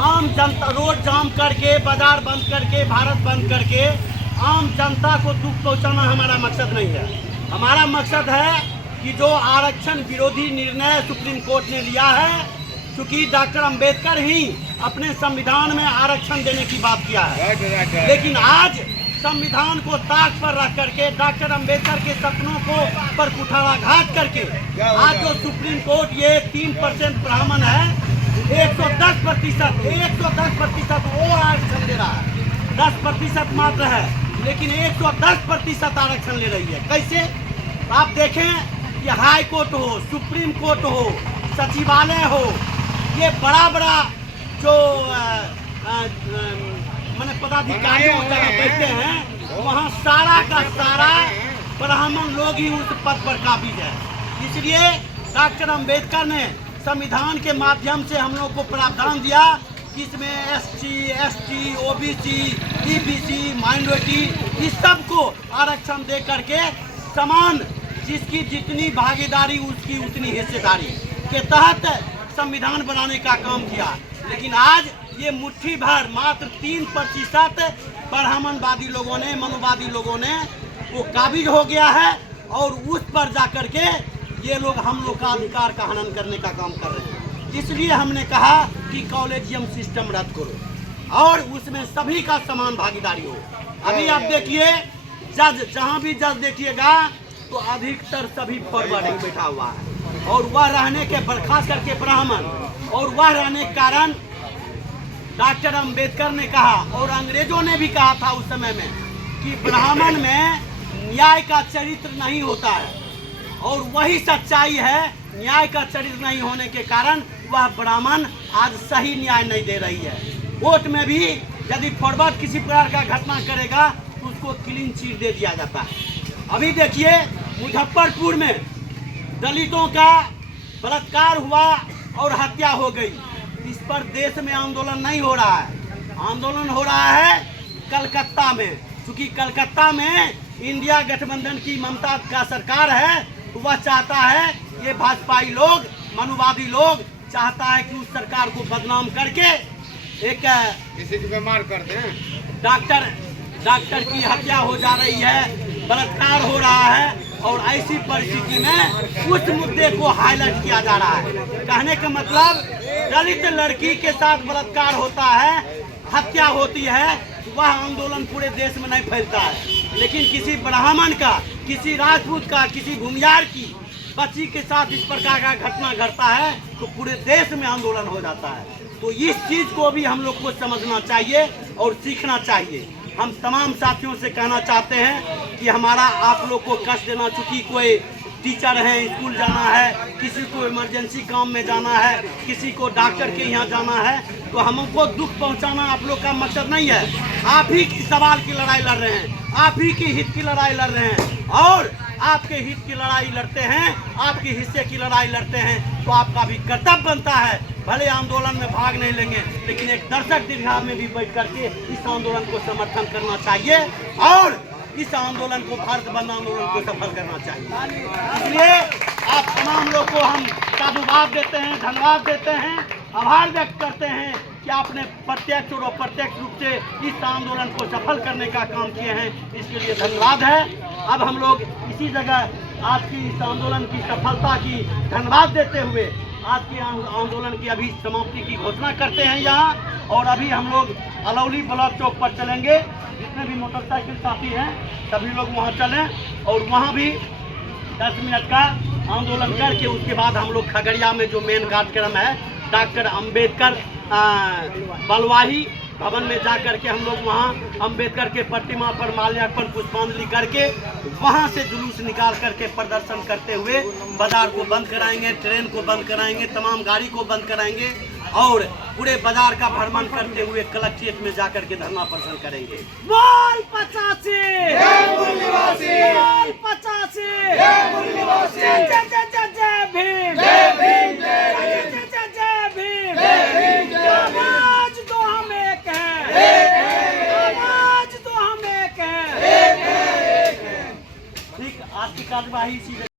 आम जनता रोड जाम करके, बाजार बंद करके, भारत बंद करके आम जनता को दुख पहुंचाना हमारा मकसद नहीं है। हमारा मकसद है कि जो आरक्षण विरोधी निर्णय सुप्रीम कोर्ट ने लिया है, क्योंकि डॉक्टर अंबेडकर ही अपने संविधान में आरक्षण देने की बात किया है, लेकिन आज संविधान को ताक पर रख करके डॉक्टर अंबेडकर के सपनों को पर कुठाराघात करके आज जो सुप्रीम कोर्ट ये 3% ब्राह्मण है 110% वो आरक्षण दे रहा है, 10% मात्र है, लेकिन 110% आरक्षण ले रही है। कैसे? आप देखें कि हाई कोर्ट हो, सुप्रीम कोर्ट हो, सचिवालय हो, ये बड़ा बड़ा जो मैंने पदाधिकारियों जगह बैठते हैं, वहाँ सारा का सारा ब्राह्मण लोग ही उस पद पर काबिज है। इसलिए डॉक्टर अंबेडकर ने संविधान के माध्यम से हम लोग को प्रावधान दिया कि इसमें SC, ST, OBC, EBC, minority इस सब को आरक्षण दे करके समान जिसकी जितनी भागीदारी उसकी उतनी हिस्सेदारी के तहत संविधान बनाने का काम किया। लेकिन आज ये मुट्ठी भर मात्र 3% ब्राह्मणवादी लोगों ने, मनुवादी लोगों ने वो काबिज हो गया है और उस पर जाकर के ये लोग हम लोग का अधिकार का हनन करने का काम कर रहे हैं। इसलिए हमने कहा कि कॉलेजियम सिस्टम रद्द करो और उसमें सभी का समान भागीदारी हो। अभी आप देखिए जज, जहाँ भी जज देखिएगा तो अधिकतर सभी फॉरवर्ड ही बैठा हुआ है और वह रहने के बर्खास्त करके ब्राह्मण, और वह रहने के कारण डॉक्टर अंबेडकर ने कहा और अंग्रेजों ने भी कहा था उस समय में कि ब्राह्मण में न्याय का चरित्र नहीं होता है, और वही सच्चाई है। न्याय का चरित्र नहीं होने के कारण वह ब्राह्मण आज सही न्याय नहीं दे रही है। कोर्ट में भी यदि फॉरवर्ड किसी प्रकार का घटना करेगा तो उसको क्लीन चिट दे दिया जाता है। अभी देखिए मुजफ्फरपुर में दलितों का बलात्कार हुआ और हत्या हो गई। इस पर देश में आंदोलन नहीं हो रहा है, आंदोलन हो रहा है कलकत्ता में, क्योंकि कलकत्ता में इंडिया गठबंधन की ममता का सरकार है, तो वह चाहता है, ये भाजपाई लोग, मनुवादी लोग चाहता है कि उस सरकार को बदनाम करके एक किसी को बीमार करते हैं। डॉक्टर की हत्या हो जा रही है, बलात्कार हो रहा है, और ऐसी परिस्थिति में उस मुद्दे को हाईलाइट किया जा रहा है। कहने का मतलब दलित लड़की के साथ बलात्कार होता है, हत्या होती है, वह आंदोलन पूरे देश में नहीं फैलता है, लेकिन किसी ब्राह्मण का, किसी राजपूत का, किसी भूमियार की बच्ची के साथ इस प्रकार का घटना घटता है तो पूरे देश में आंदोलन हो जाता है। तो इस चीज को भी हम लोग को समझना चाहिए और सीखना चाहिए। हम तमाम साथियों से कहना चाहते हैं कि हमारा आप लोग को कष्ट देना, चूंकि कोई टीचर है, स्कूल जाना है, किसी को इमरजेंसी काम में जाना है, किसी को डॉक्टर के यहाँ जाना है, तो हमको दुख पहुंचाना आप लोग का मकसद नहीं है। आप ही की सवाल की लड़ाई लड़ रहे हैं, आप ही की हित की लड़ाई लड़ रहे हैं, और आपके हित की लड़ाई लड़ते हैं, आपके हिस्से की लड़ाई लड़ते हैं, तो आपका भी कर्तव्य बनता है। भले आंदोलन में भाग नहीं लेंगे, लेकिन एक दर्शक दीर्घा में भी बैठ करके इस आंदोलन को समर्थन करना चाहिए और इस आंदोलन को, भारत बंद आंदोलन को सफल करना चाहिए। इसलिए आप तमाम लोग को हम साधुवाद देते हैं, धन्यवाद देते हैं, आभार व्यक्त करते हैं कि आपने प्रत्यक्ष और अप्रत्यक्ष रूप से इस आंदोलन को सफल करने का काम किए हैं, इसके लिए धन्यवाद है। अब हम लोग इसी जगह आज की इस आंदोलन की सफलता की धन्यवाद देते हुए आज की आंदोलन की अभी समाप्ति की घोषणा करते हैं यहाँ, और अभी हम लोग अलौली ब्लॉक चौक पर चलेंगे। जितने भी मोटरसाइकिल साथी हैं सभी लोग वहाँ चलें और वहाँ भी 10 मिनट का आंदोलन करके उसके बाद हम लोग खगड़िया में जो मेन कार्यक्रम है डॉक्टर अंबेडकर बलवाही भवन में जा करके हम लोग वहाँ अंबेडकर के प्रतिमा पर माल्यार्पण पुष्पांजलि करके वहाँ से जुलूस निकाल करके प्रदर्शन करते हुए बाजार को बंद कराएंगे, ट्रेन को बंद कराएंगे, तमाम गाड़ी को बंद कराएंगे और पूरे बाजार का भ्रमण करते हुए कलेक्ट्रेट में जाकर के धरना प्रदर्शन करेंगे। बोल 85 बोल 85 जय जय जय जय जय भीम, जय भीम, जय जय जय जय भीम। आवाज तो हम एक हैं, आवाज तो हम एक हैं। ठीक, आज की कार्यवाही